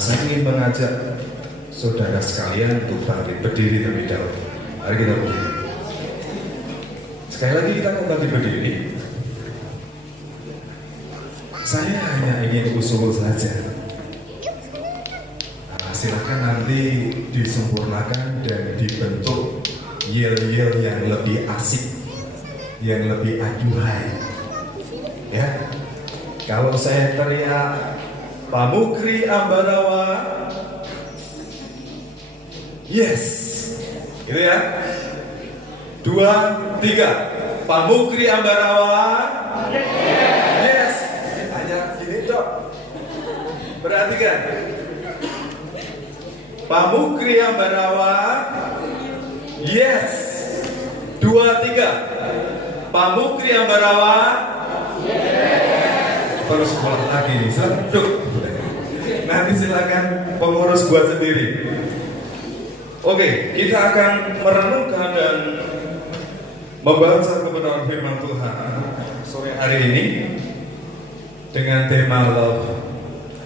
Saya ingin mengajak saudara sekalian untuk bangkit berdiri terlebih dahulu. Mari kita berdiri. Sekali lagi kita kembali berdiri. Saya hanya ingin usul saja. Silakan nanti disempurnakan dan dibentuk yel-yel yang lebih asik, yang lebih aduhai. Ya, kalau saya teriak Pamukri Ambarawa, yes, gitu ya. 2, 3, Pamukri Ambarawa, yes. Hanya gini dok. Perhatikan. Pamukri Ambarawa, yes. 2, 3, Pamukri Ambarawa, terus pulang lagi nih, seduk. Nanti silakan pengurus buat sendiri. Oke, kita akan merenungkan dan membaca kebenaran firman Tuhan sore hari ini dengan tema Love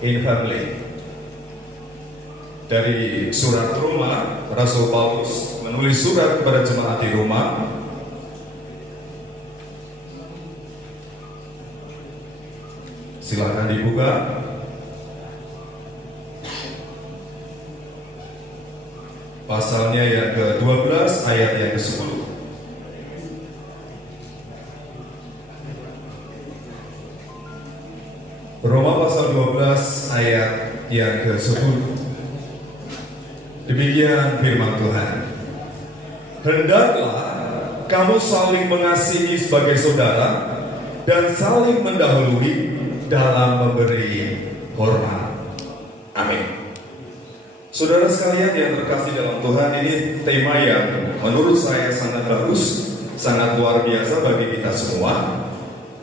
in Family. Dari surat Roma, Rasul Paulus menulis surat kepada jemaat di Roma. Silakan dibuka. Pasalnya yang ke-12 ayat yang ke-10. Roma pasal 12 ayat yang ke-10. Demikian firman Tuhan. Hendaklah kamu saling mengasihi sebagai saudara dan saling mendahului dalam memberi hormat. Amin. Saudara sekalian yang terkasih dalam Tuhan, ini tema yang menurut saya sangat bagus, sangat luar biasa bagi kita semua.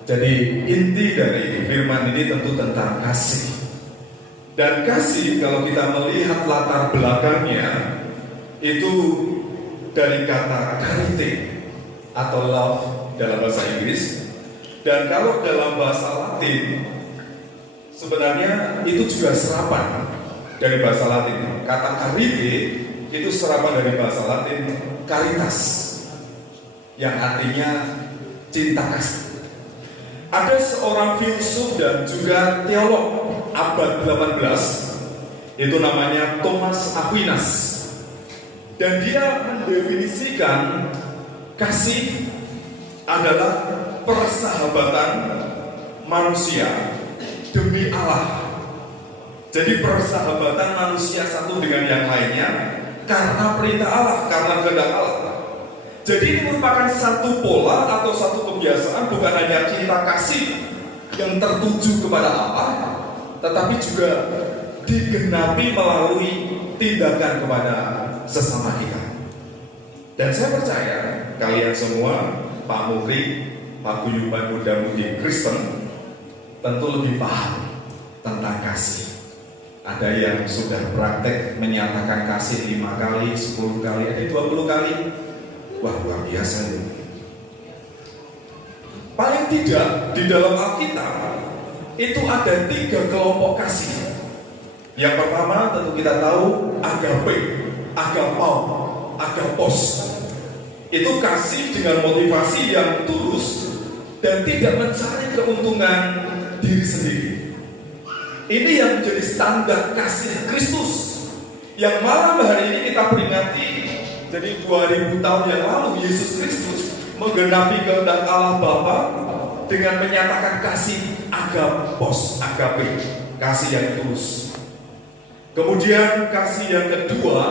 Jadi inti dari firman ini tentu tentang kasih. Dan kasih kalau kita melihat latar belakangnya itu dari kata charite atau love dalam bahasa Inggris. Dan kalau dalam bahasa Latin sebenarnya itu juga serapan dari bahasa Latin. Kata charite itu serapan dari bahasa Latin caritas, yang artinya cinta kasih. Ada seorang filsuf dan juga teolog abad 18, itu namanya Thomas Aquinas, dan dia mendefinisikan kasih adalah persahabatan manusia demi Allah. Jadi persahabatan manusia satu dengan yang lainnya karena perintah Allah, karena kehendak Allah. Jadi ini merupakan satu pola atau satu kebiasaan, bukan hanya cinta kasih yang tertuju kepada Allah, tetapi juga digenapi melalui tindakan kepada sesama kita. Dan saya percaya kalian semua, Pak Mukri, Pak Guyuban Muda-Mudi Kristen, tentu lebih paham tentang kasih. Ada yang sudah praktek menyatakan kasih 5 kali, 10 kali, ada 20 kali. Wah, luar biasa ini. Paling tidak di dalam Alkitab itu ada 3 kelompok kasih. Yang pertama tentu kita tahu agape, agapau, agapos. Itu kasih dengan motivasi yang tulus dan tidak mencari keuntungan diri sendiri. Ini yang menjadi standar kasih Kristus, yang malam hari ini kita peringati. Jadi 2000 tahun yang lalu Yesus Kristus menggenapi kehendak Allah Bapa dengan menyatakan kasih agapos, agape, kasih yang tulus. Kemudian kasih yang kedua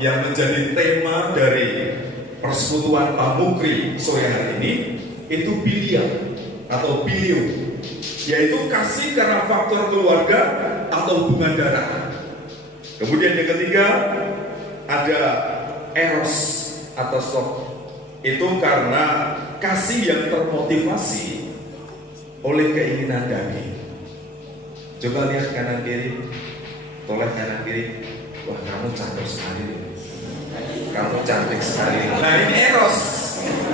yang menjadi tema dari persekutuan Pak Mukri sore hari ini itu philia atau filio, yaitu kasih karena faktor keluarga atau hubungan darah. Kemudian yang ketiga ada eros atau sok, itu karena kasih yang termotivasi oleh keinginan daging. Coba lihat kanan kiri, toleh kanan kiri. Wah, kamu cantik sekali nih. Kamu cantik sekali. Nah, ini eros.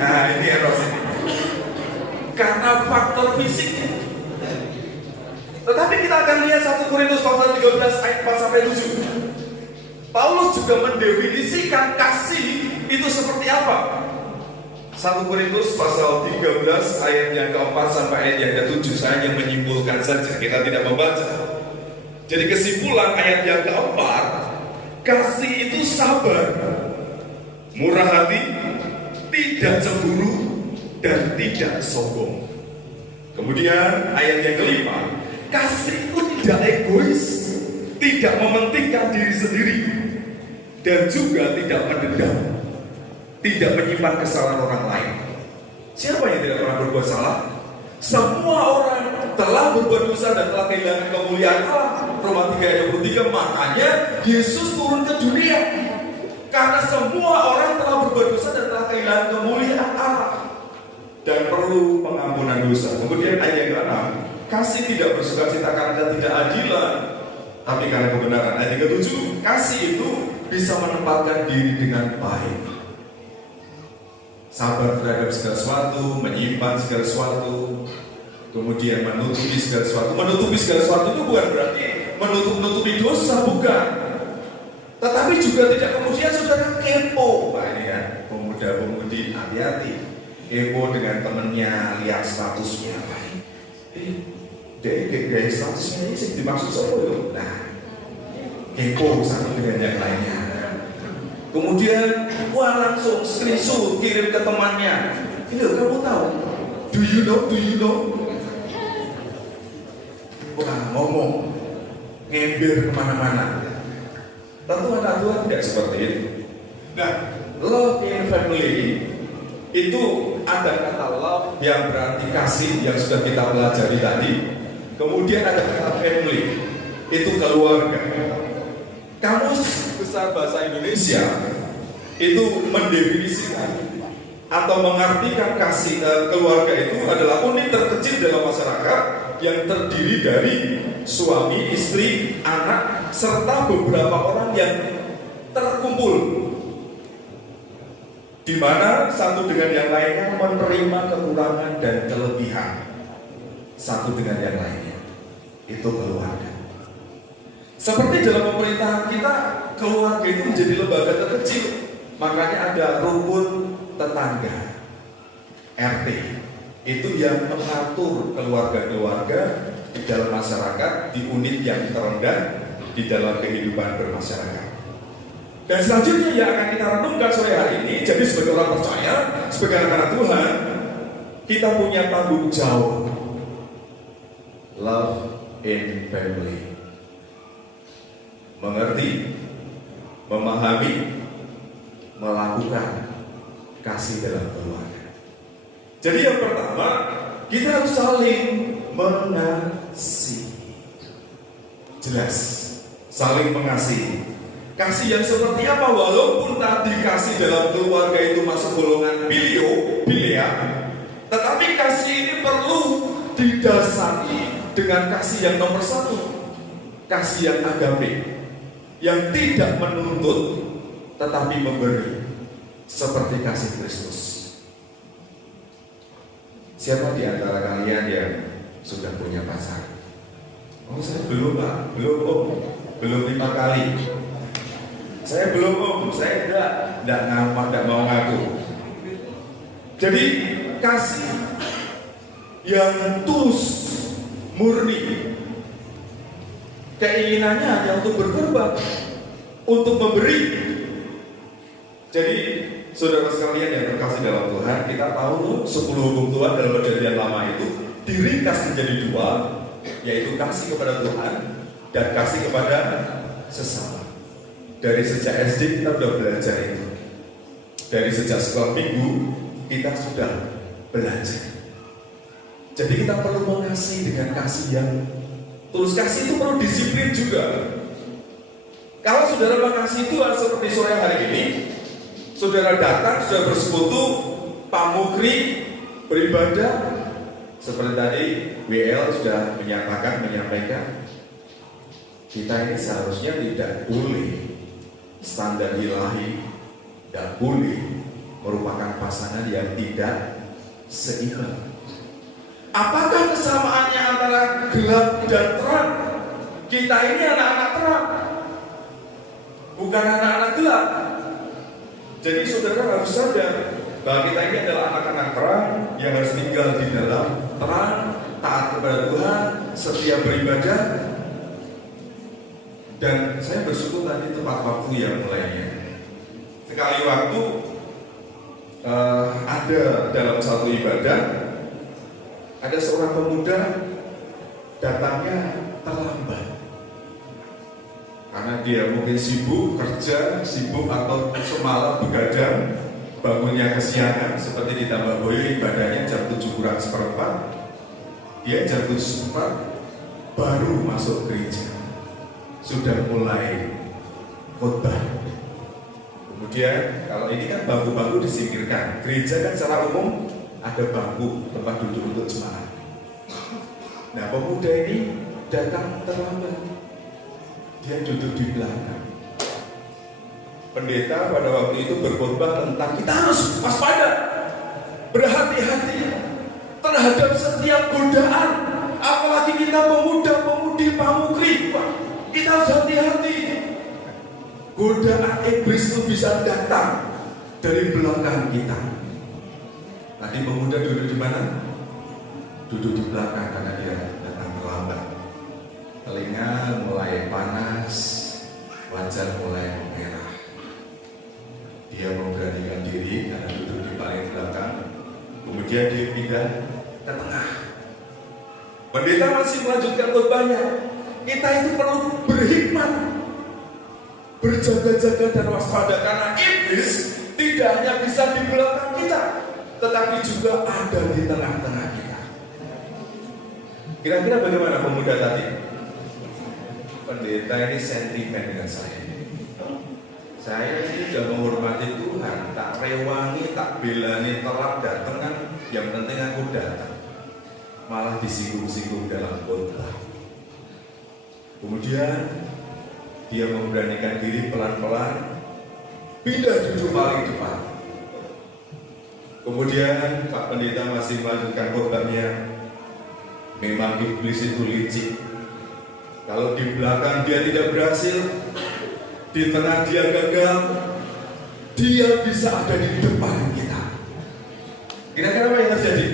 Nah, ini eros ini. Karena faktor fisik. Tetapi kita akan lihat 1 Korintus pasal 13 ayat 4 sampai juga mendefinisikan kasih itu seperti apa. 1 Korintus pasal 13 ayat yang keempat sampai ayat yang ke-7. Saya hanya menyimpulkan saja, kita tidak membaca. Jadi kesimpulan ayat yang keempat, kasih itu sabar, murah hati, tidak cemburu, dan tidak sombong. Kemudian ayat yang kelima, kasih itu tidak egois, tidak mementingkan diri sendiri, dan juga tidak mendendam, tidak menyimpan kesalahan orang lain. Siapa yang tidak pernah berbuat salah? Semua orang telah berbuat dosa dan telah kehilangan kemuliaan Allah. Roma 3 ayat 23. Makanya Yesus turun ke dunia, karena semua orang telah berbuat dosa dan telah kehilangan kemuliaan Allah dan perlu pengampunan dosa. Kemudian ayat yang ke-6, kasih tidak bersukacita karena ketidakadilan, tapi karena kebenaran. Ayat yang ke-7, kasih itu bisa menempatkan diri dengan baik, sabar terhadap segala sesuatu, menyimpan segala sesuatu, kemudian menutupi segala sesuatu. Menutupi segala sesuatu itu bukan berarti menutupi dosa, bukan. Tetapi juga tidak kemudian saudara kepo. Pak, ini kan pemuda-pemudi, hati-hati. Kepo dengan temennya, lihat statusnya. Dari statusnya ini sih dimaksud siapa itu? Nah, kepo satu dengan yang lainnya. Kemudian, wah langsung screenshot kirim ke temannya. Ini kamu tahu? Do you know? Wah ngomong, ngember kemana-mana. Tentu anak Tuhan tidak seperti itu. Nah, love in family itu ada kata love yang berarti kasih yang sudah kita pelajari tadi. Kemudian ada kata family, itu keluarga. Kamus Besar Bahasa Indonesia itu mendefinisikan atau mengartikan kasih keluarga itu adalah unit terkecil dalam masyarakat yang terdiri dari suami, istri, anak, serta beberapa orang yang terkumpul, di mana satu dengan yang lainnya menerima kekurangan dan kelebihan satu dengan yang lainnya. Itu keluarga. Seperti dalam pemerintahan kita, keluarga itu menjadi lembaga terkecil. Makanya ada rukun tetangga, RT. Itu yang mengatur keluarga-keluarga di dalam masyarakat, di unit yang terendah di dalam kehidupan bermasyarakat. Dan selanjutnya yang akan kita renungkan sore hari ini, jadi sebagai orang percaya, sebagai anak Tuhan, kita punya tanggung jawab. Love in family. Mengerti, memahami, melakukan kasih dalam keluarga. Jadi yang pertama, kita harus saling mengasihi. Jelas, saling mengasihi. Kasih yang seperti apa? Walaupun tadi kasih dalam keluarga itu masuk golongan bilia, tetapi kasih ini perlu didasari dengan kasih yang nomor satu, kasih yang agape, yang tidak menuntut tetapi memberi, seperti kasih Kristus. Siapa di antara kalian yang sudah punya pacar? Oh, saya belum, Pak. Belum 5 kali. Saya belum, Om. Saya tidak mau ngaku. Jadi kasih yang tulus, murni, keinginannya hanya untuk berkorban, untuk memberi. Jadi saudara sekalian yang terkasih dalam Tuhan, kita tahu 10 hukum Tuhan dalam Perjanjian Lama itu diringkas menjadi 2, yaitu kasih kepada Tuhan dan kasih kepada sesama. Dari sejak SD kita sudah belajar itu. Dari sejak sekolah minggu kita sudah belajar. Jadi kita perlu mengasihi dengan kasih yang tulus. Kasih itu perlu disiplin juga. Kalau saudara mengasihi Tuhan seperti sore hari ini, saudara datang, sudah bersekutu, pamukri, beribadah, seperti tadi WL sudah menyampaikan, kita ini seharusnya tidak boleh standar ilahi, tidak boleh merupakan pasangan yang tidak seimbang. Apakah kesamaannya antara gelap dan terang? Kita ini anak-anak terang, bukan anak-anak gelap. Jadi saudara harus sadar bahwa kita ini adalah anak-anak terang yang harus tinggal di dalam terang, taat kepada Tuhan, setia beribadah. Dan saya bersyukur tadi tepat waktu yang mulainya. Sekali waktu ada dalam satu ibadah, ada seorang pemuda datangnya terlambat. Karena dia mungkin sibuk kerja, sibuk atau semalam begadang, bangunnya kesiangan. Seperti di Tambak Boyo ibadahnya jam 7 kurang seperempat, dia jam 7 seperempat baru masuk gereja, sudah mulai khotbah. Kemudian kalau ini kan bangku-bangku disingkirkan. Gereja kan secara umum ada bangku tempat duduk untuk jemaat. Nah, pemuda ini datang terlambat. Dia duduk di belakang. Pendeta pada waktu itu berkhotbah tentang kita harus waspada, berhati-hati terhadap setiap godaan. Apalagi kita pemuda-pemudi pamukri, kita harus hati-hati. Godaan iblis itu bisa datang dari belakang kita. Tadi pemuda duduk di mana? Duduk di belakang karena dia datang terlambat. Telinga mulai panas, wajah mulai memerah. Dia memberanikan diri karena duduk di paling belakang. Kemudian dia pindah ke tengah. Pendeta masih melanjutkan khotbahnya. Kita itu perlu berhikmat, berjaga-jaga dan waspada, karena iblis tidak hanya bisa di belakang kita, tetapi juga ada di tengah-tengah kita. Kira-kira bagaimana pemuda tadi? Pendeta ini sentimen dengan saya. Saya ini sudah menghormati Tuhan, tak rewangi, tak belani, telat datang kan, yang penting aku datang. Malah disinggung-singgung dalam khotbah. Kemudian dia memberanikan diri pelan-pelan pindah duduk paling depan. Kemudian Pak Pendeta masih melanjutkan khotbahnya. Memang iblis itu licik. Kalau di belakang dia tidak berhasil, di tengah dia gagal, dia bisa ada di depan kita. Kira-kira apa yang terjadi?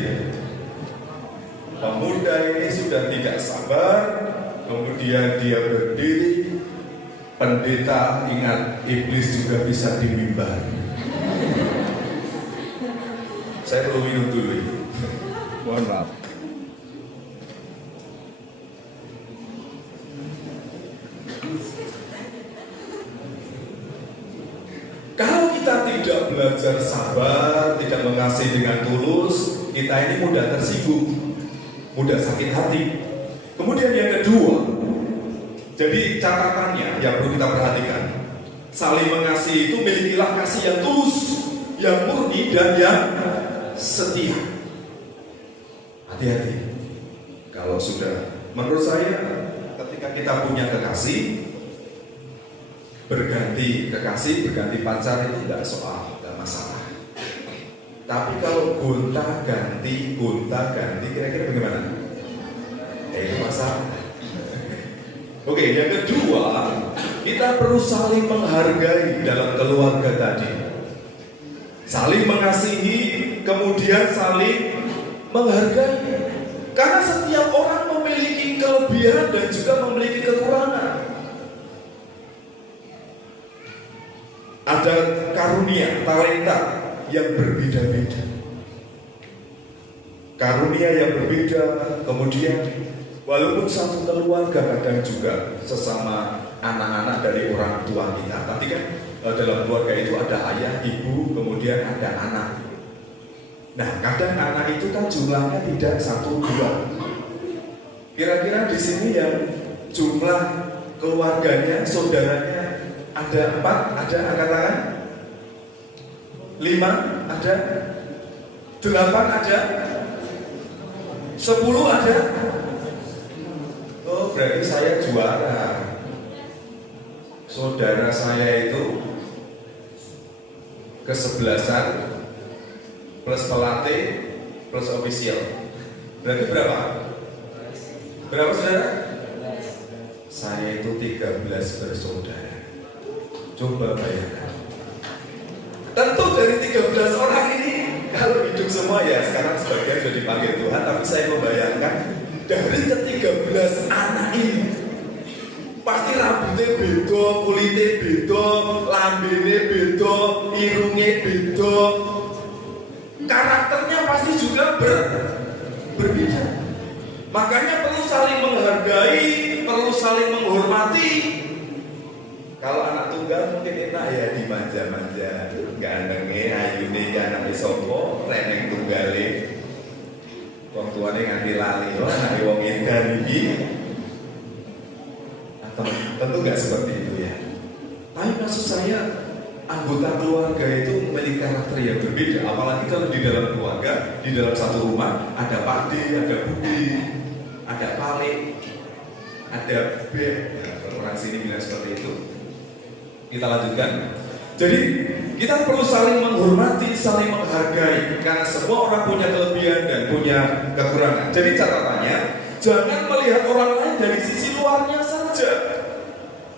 Pemuda ini sudah tidak sabar, kemudian dia berdiri. Pendeta ingat, iblis juga bisa di mimbar. Saya perlu minum dulu ini. Mohon maaf. Kalau kita tidak belajar sabar, tidak mengasihi dengan tulus, kita ini mudah tersinggung, mudah sakit hati. Kemudian yang kedua, jadi catatannya yang perlu kita perhatikan, saling mengasihi itu milikilah kasih yang tulus, yang murni dan yang setia. Hati-hati. Kalau sudah, menurut saya, ketika kita punya kekasih, berganti kekasih, berganti pacar itu tidak masalah. Tapi kalau gonta-ganti, kira-kira bagaimana? Itu masalah. Oke, yang kedua, kita perlu saling menghargai dalam keluarga tadi. Saling mengasihi, kemudian saling menghargai. Karena setiap orang memiliki kelebihan dan juga memiliki kekurangan. Ada karunia, talenta yang berbeda-beda. Karunia yang berbeda, kemudian walaupun satu keluarga kadang juga sesama anak-anak dari orang tua kita. Tapi kan dalam keluarga itu ada ayah, ibu, kemudian ada anak. Nah, kadang anak itu kan jumlahnya tidak 1, 2. Kira-kira di sini yang jumlah keluarganya, saudaranya ada 4, ada angkat tangan? 5 ada? 8 ada? 10 ada? Oh, berarti saya juara. Saudara saya itu kesebelasan plus pelatih plus official. Berarti berapa? Berapa saudara? Saya itu 13 bersaudara. Coba bayangkan. Tentu dari 13 orang ini, kalau hidup semua ya sekarang sebagian sudah dipanggil Tuhan, tapi saya membayangkan dari ke-13 anak ini pasti rambutnya beda, kulitnya beda, lambene beda, irungnya beda, karakternya pasti juga berbeda. Makanya perlu saling menghargai, perlu saling menghormati. Kalau anak tunggal mungkin enak ya dimanja-manja, gandengnya, ayune, anaknya sopo, reneng tunggale, wong tuane nganti lali, anaknya wong edan iki. Atau tentu nggak seperti itu ya. Tapi maksud saya anggota keluarga itu memiliki karakter yang berbeda. Apalagi kalau di dalam keluarga, di dalam satu rumah ada Pak D, ada Budi, ada Palik, ada B. Ya, orang sini bilang seperti itu. Kita lanjutkan. Jadi kita perlu saling menghormati, saling menghargai, karena semua orang punya kelebihan dan punya kekurangan. Jadi catatannya, jangan melihat orang lain dari sisi luarnya saja.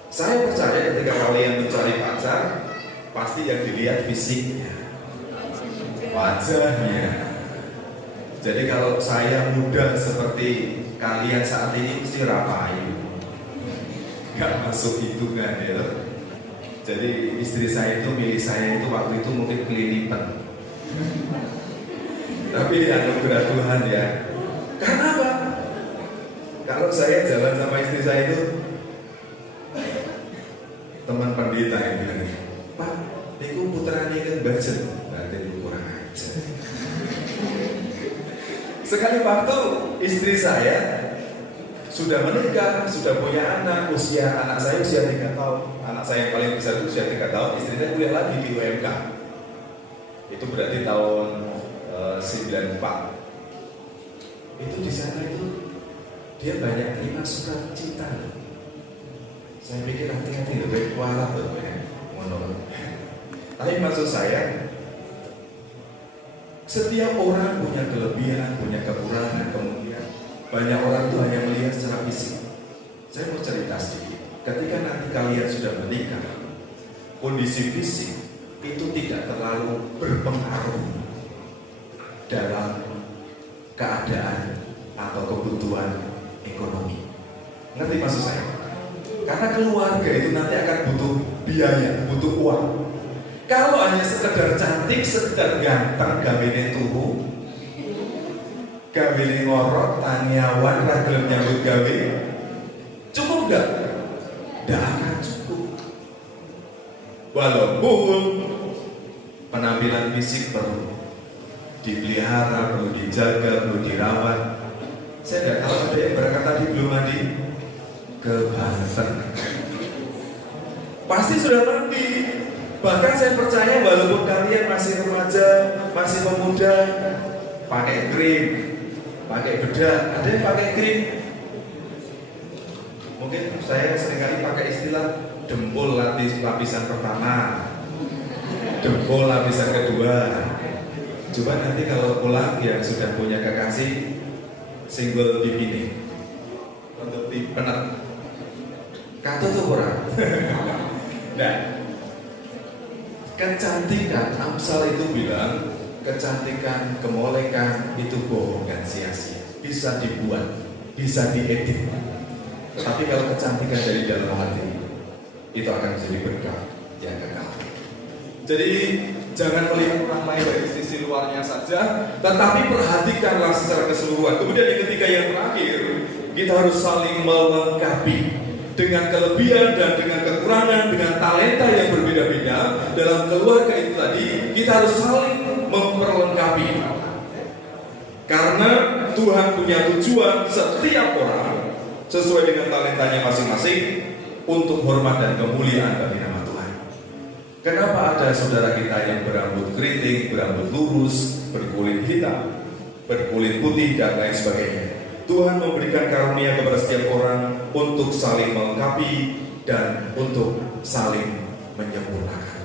Saya percaya ketika kalian mencari pacar, pasti yang dilihat fisiknya, wajahnya. Jadi kalau saya muda seperti kalian saat ini mesti rapayu, nggak masuk hitungan ya. Jadi istri saya itu milih saya itu waktu itu mungkin kelilipan. Tapi anugerah Tuhan ya. Karena apa? Kalau saya jalan sama istri saya itu, teman pendeta yang bilang, Pak, niku putrane kan budget, berarti kurang aja. Sekali waktu istri saya sudah menikah, sudah punya anak, anak saya usia 3 tahun, anak saya yang paling besar itu usia 3 tahun, istri saya kuliah lagi di UMK. Itu berarti tahun 94. Itu di sana itu dia banyak terima surat cinta. Saya pikir hati-hati loh, baik kualat loh ya, Tapi maksud saya, setiap orang punya kelebihan, punya kekurangan, kemudian banyak orang itu hanya melihat secara fisik. Saya mau cerita sedikit. Ketika nanti kalian sudah menikah, kondisi fisik itu tidak terlalu berpengaruh dalam keadaan atau kebutuhan ekonomi. Ngerti maksud saya? Karena keluarga itu nanti akan butuh biaya, butuh uang. Kalau hanya sekedar cantik, sekedar ganteng, gawene turu, gawene ngorot, tanyawan, ragilem nyambut gawe, cukup gak? Gak akan cukup. Walaupun penampilan fisik perlu dipelihara, perlu dijaga, perlu dirawat. Saya nggak tahu ada yang berkata di belum mandi ke Banten. Pasti sudah mandi. Bahkan saya percaya walaupun kalian masih remaja, masih pemuda, pakai krim, pakai bedak, ada yang pakai krim. Mungkin saya seringkali pakai istilah dempul lapisan pertama, dempul lapisan kedua. Coba nanti kalau pulang yang sudah punya kekasih, single bikini untuk penet kata tuh kurang. Nah, kecantikan, Amsal itu bilang kecantikan, kemolekan itu bohong dan sia-sia. Bisa dibuat, bisa diedit. Tapi kalau kecantikan dari dalam hati, itu akan menjadi berkah yang kekal. Jadi jangan melihat orang lain dari sisi luarnya saja, tetapi perhatikanlah secara keseluruhan. Kemudian yang ketiga, yang terakhir, kita harus saling melengkapi dengan kelebihan dan dengan kekurangan, dengan talenta yang berbeda-beda dalam keluarga itu tadi. Kita harus saling memperlengkapi, karena Tuhan punya tujuan setiap orang sesuai dengan talentanya masing-masing untuk hormat dan kemuliaan bagi nama Tuhan. Kenapa ada saudara kita yang berambut keriting, berambut lurus, berkulit hitam, berkulit putih, dan lain sebagainya? Tuhan memberikan karunia kepada setiap orang untuk saling melengkapi dan untuk saling menyempurnakan.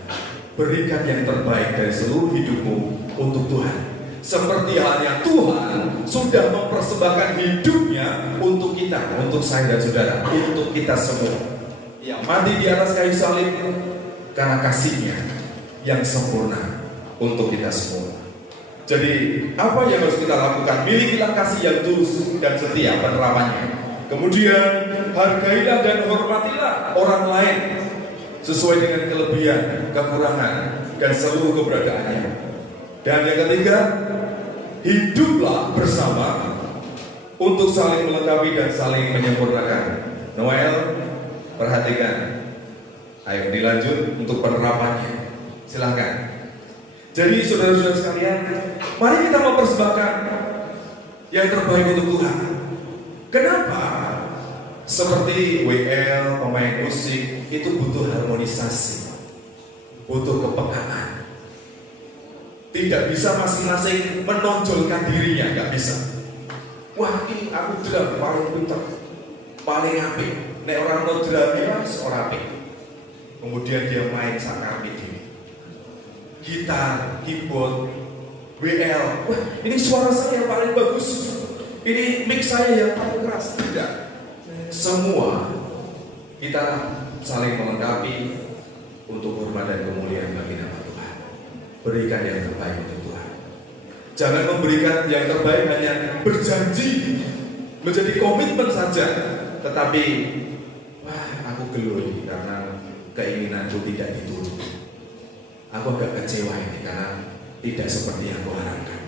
Berikan yang terbaik dari seluruh hidupmu untuk Tuhan. Seperti halnya Tuhan sudah mempersembahkan hidupnya untuk kita, untuk saya dan saudara, untuk kita semua yang mati di atas kayu salib karena kasihnya, yang sempurna untuk kita semua. Jadi apa yang harus kita lakukan? Milikilah kasih yang tulus dan setia penerapannya. Kemudian hargailah dan hormatilah orang lain sesuai dengan kelebihan, kekurangan, dan seluruh keberadaannya. Dan yang ketiga, hiduplah bersama untuk saling melengkapi dan saling menyempurnakan. Noel, perhatikan. Ayo dilanjut untuk penerapannya. Silahkan. Jadi saudara-saudara sekalian, mari kita mempersembahkan yang terbaik untuk Tuhan. Kenapa? Seperti WL, pemain musik, itu butuh harmonisasi, butuh kepekaan. Tidak bisa masing-masing menonjolkan dirinya, nggak bisa. Wah, ini aku drum paling pintar, paling apik. Nek orang mau drumnya seorang apik. Kemudian dia main sakarapi diri. Gitar, keyboard, WL. Wah, ini suara saya yang paling bagus. Ini mix saya yang paling keras. Tidak. Semua kita saling melengkapi untuk hormat dan kemuliaan bagi nama Tuhan. Berikan yang terbaik untuk Tuhan. Jangan memberikan yang terbaik hanya berjanji menjadi komitmen saja, tetapi wah, aku gelo karena keinginanku tidak dituruti. Aku agak kecewa ini karena tidak seperti yang aku harapkan.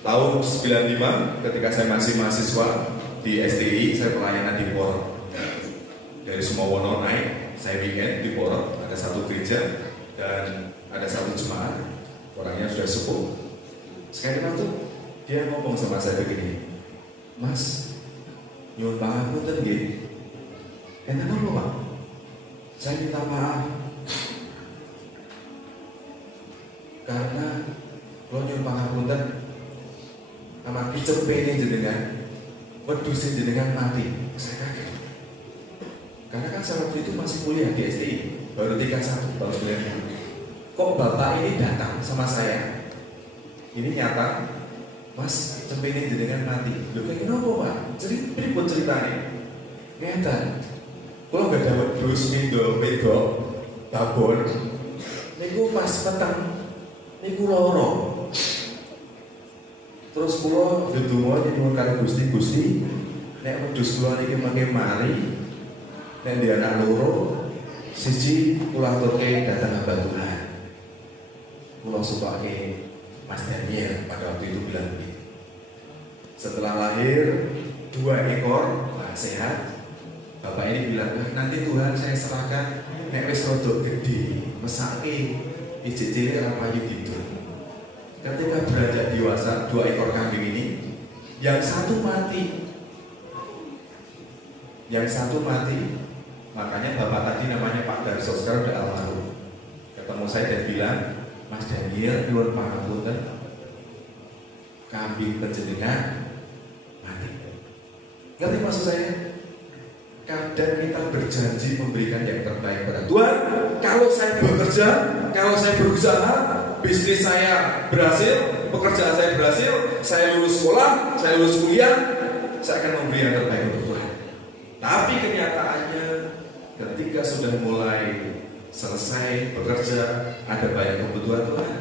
Tahun 95 ketika saya masih mahasiswa di STI, saya pelayanan di Porot. Dari Sumawono naik, saya weekend di Porot, ada satu gereja dan ada satu jemaat, orangnya sudah sepuh. Sekali waktu dia ngomong sama saya begini, Mas, nyuwun pangapunten nggih. Enten apa, Pak? Saya minta maaf karena kalau nyuwun pangapunten amargi cepene jenengan wedhus jenengan mati. Saya kaget. Karena kan saya waktu itu masih kuliah di STI, baru tingkat 1 tahun 95. Kok bapak ini datang sama saya? Ini nyata, Mas, cepene jenengan mati. Lho kayak kenapa, Pak? Pripun ceritane? Ngeten. Kalau nggak ada wedhus wedok babon, niku pas petang, niku loro. Terus kula ndedonga nyuwun karo Gusti, nek wedhus kula niki mangke mari, nek dia anak loro, siji kula aturke dhateng hamba Tuhan. Kula supake Mas Daniel pada waktu itu bilang begitu. Setelah lahir 2 ekor sehat, bapak ini bilang, nanti Tuhan saya serahkan nek wis rodok gede, mesake ijik-ijik ora payu tidur. Ketika beranjak dewasa, 2 ekor kambing ini, yang satu mati, makanya bapak tadi namanya Pak Darso, sekarang udah almarhum. Ketemu saya dan bilang, Mas Daniel, nyuwun pangapunten, kambing panjenengan mati. Ngerti maksud saya? Kadang kita berjanji memberikan yang terbaik pada Tuhan. Kalau saya bekerja, kalau saya berusaha, bisnis saya berhasil, pekerjaan saya berhasil, saya lulus sekolah, saya lulus kuliah, saya akan memberi yang terbaik untuk Tuhan. Tapi kenyataannya ketika sudah mulai selesai bekerja, ada banyak kebutuhan Tuhan.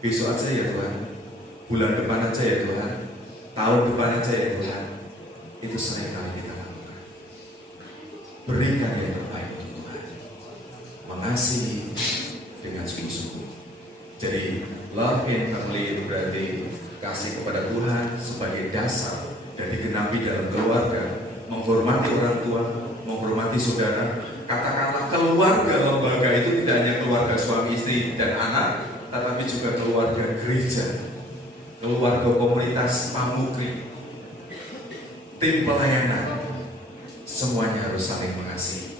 Besok aja ya Tuhan, bulan depan aja ya Tuhan, tahun depan aja ya Tuhan. Itu sering kali kita lakukan. Berikan yang terbaik untuk Tuhan, mengasihi dengan sungguh-sungguh. Jadi love and family itu berarti kasih kepada Tuhan sebagai dasar dan digenapi dalam keluarga, menghormati orang tua, menghormati saudara. Katakanlah keluarga lembaga itu tidak hanya keluarga suami istri dan anak, tetapi juga keluarga gereja, keluarga komunitas pamukri, tim pelayanan. Semuanya harus saling mengasihi,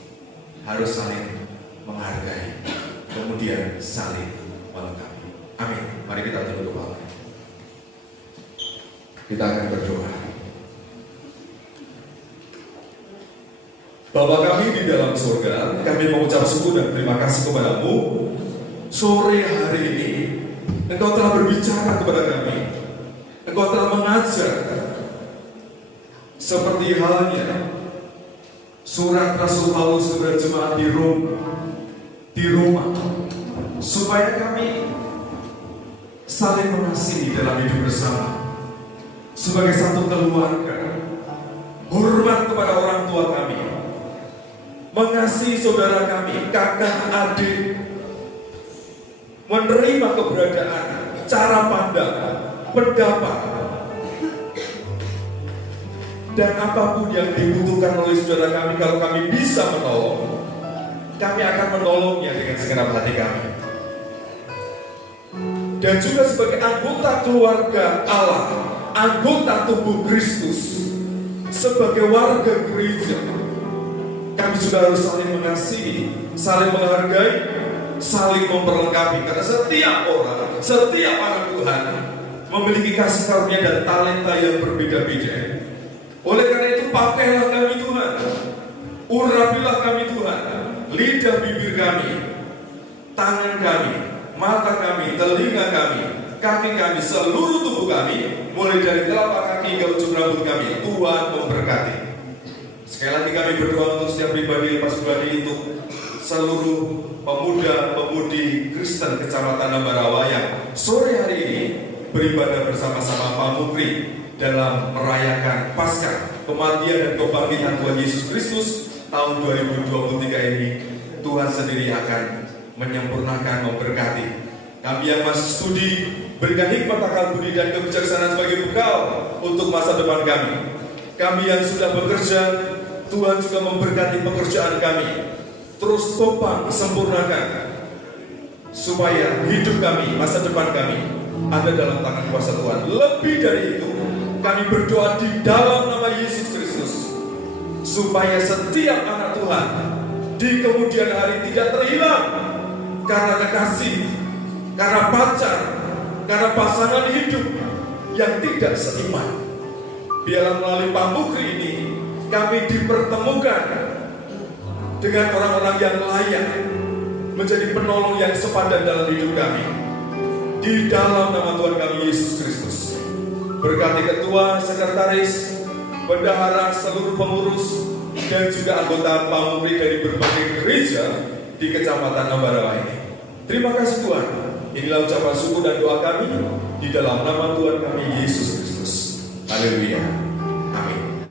harus saling menghargai, kemudian saling melengkapi. Amin. Mari kita tunduk kepala. Kita akan berdoa. Bapa kami di dalam surga, kami mengucap syukur dan terima kasih kepadamu. Sore hari ini Engkau telah berbicara kepada kami, Engkau telah mengajar. Seperti halnya surat Rasul Paulus kepada jemaat di Rom, di rumah, supaya kami saling mengasihi dalam hidup bersama sebagai satu keluarga, hormat kepada orang tua kami, mengasihi saudara kami, kakak, adik, menerima keberadaan, cara pandang, pendapat, dan apapun yang dibutuhkan oleh saudara kami. Kalau kami bisa menolong, kami akan menolongnya dengan segenap hati kami. Dan juga sebagai anggota keluarga Allah, anggota tubuh Kristus, sebagai warga gereja, kami juga harus saling mengasihi, saling menghargai, saling memperlengkapi. Karena setiap orang, setiap anak Tuhan memiliki kasih karunia dan talenta yang berbeda-beda. Oleh karena itu, pakailah kami Tuhan, urapilah kami Tuhan, lidah bibir kami, tangan kami, mata kami, telinga kami, kaki kami, seluruh tubuh kami, mulai dari telapak kaki hingga ujung rambut kami. Tuhan memberkati. Sekali lagi kami berdoa untuk setiap pribadi lepas pribadi, untuk seluruh pemuda-pemudi Kristen Kecamatan Ambarawa yang sore hari ini beribadah bersama-sama Pak Mukri dalam merayakan Paskah, kematian dan kebangkitan Tuhan Yesus Kristus tahun 2023 ini. Tuhan sendiri akan menyempurnakan, memberkati. Kami yang masih studi, berikan hikmat, akal budi dan kebijaksanaan sebagai bekal untuk masa depan kami. Kami yang sudah bekerja, Tuhan juga memberkati pekerjaan kami. Terus topang, sempurnakan, supaya hidup kami, masa depan kami ada dalam tangan kuasa Tuhan. Lebih dari itu, kami berdoa di dalam nama Yesus Kristus, supaya setiap anak Tuhan di kemudian hari tidak terhilang karena kekasih, karena pacar, karena pasangan hidup yang tidak seiman. Biarlah melalui Pak Mukri ini kami dipertemukan dengan orang-orang yang layak menjadi penolong yang sepadan dalam hidup kami. Di dalam nama Tuhan kami Yesus Kristus, berkati ketua, sekretaris, bendahara, seluruh pengurus, dan juga anggota Pak Mukri dari berbagai gereja di Kecamatan Ambarawa ini. Terima kasih Tuhan. Inilah ucapan syukur dan doa kami di dalam nama Tuhan kami Yesus Kristus. Haleluya. Amin.